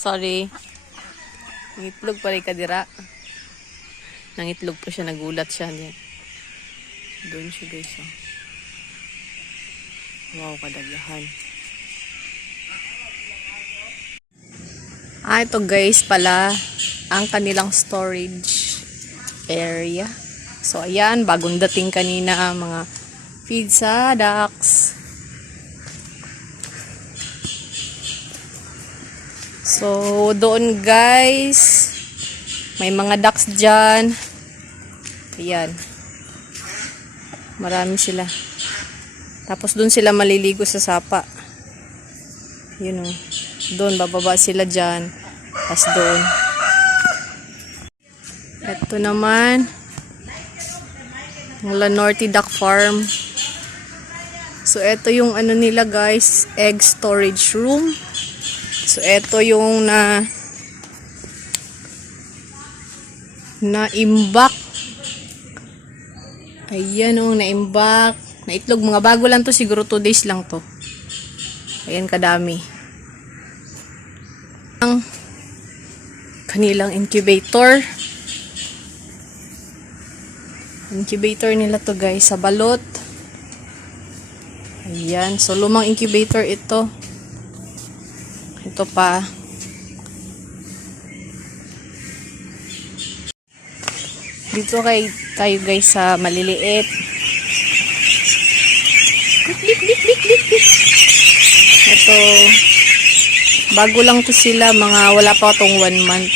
Sorry. Nangitlog pa rin kadira. Nangitlog pa siya, nagulat siya. Doon siya guys. Oh. Wow, kadaglahan. Ito guys pala ang kanilang storage area. So ayan, bagong dating kanina mga pizza ducks. So doon guys, may mga ducks dyan. Ayan. Marami sila. Tapos doon sila maliligo sa sapa. Yun o. Doon, bababa sila dyan. Tapos doon. Ito naman. Mula Norte Duck Farm. So, ito yung ano nila guys. Egg storage room. So, ito yung na-imbak. Ayan o, na-imbak. Naitlog, mga bago lang to, siguro 2 days lang to. Ayan kadami. Ang kanilang incubator. Incubator nila to guys, sa balot. Ayan, so lumang incubator ito. Ito pa. Dito tayo guys sa maliliit. Ito, bago lang to sila, mga wala pa itong 1 month.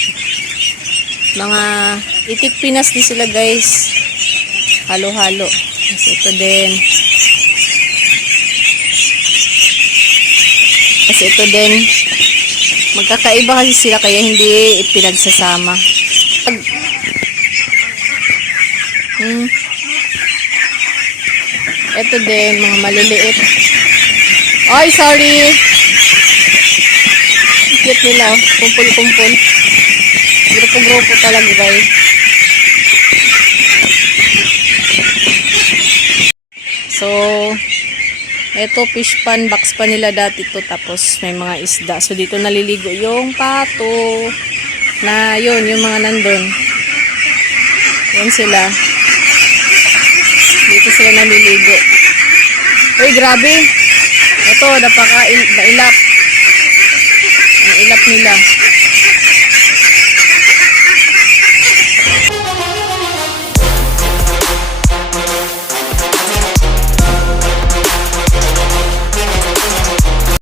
Mga itik pinas din sila guys. Halo-halo. Kasi ito din. Magkakaiba kasi sila kaya hindi ipinagsasama. Ito din, mga maliliit. Ay, sorry. Cute nila. Kumpul-kumpul. Grupo-grupo talaga, guys. So, ito, fish pan, box pa nila dati to. Tapos, may mga isda. So, dito naliligo yung pato. Na, yun, yung mga nandun. Yan sila. Dito sila naliligo. Uy, grabe. Ito, nailap. Ang ilap nila.